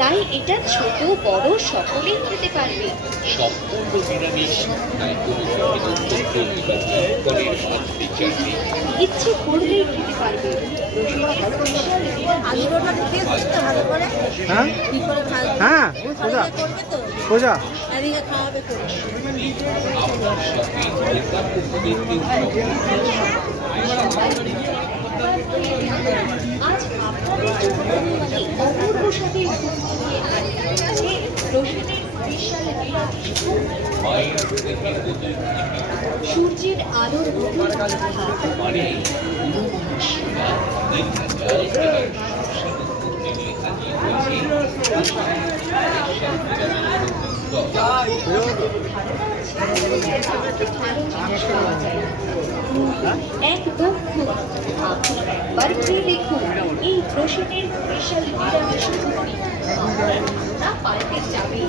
তাই এটা ছোট বড় সকলেই খেতে পারবে। সম্পূর্ণ নিরামিষ, তাই কোনো ফলের মাছ বিচার নেই। ইচ্ছে করলেই খেতে পারবে। সোজা আপনার সাথে আজ আপনাদের জন্য এই অপূর্ব স্বাদের উপভোগ নিয়ে আসছে রশিদের বিশাল নিরামিষ ভোগ। মায়ের থেকে সূর্যের আলোর মতো মানে শিরা দীর্ঘকাল তার সুস্বাদু পূর্ণে হাজির একদম আপনি একবার খেয়ে দেখুন এই রশিদের বিশাল নিরামিষ ভোগটি। আপনার পাল্টে যাবে।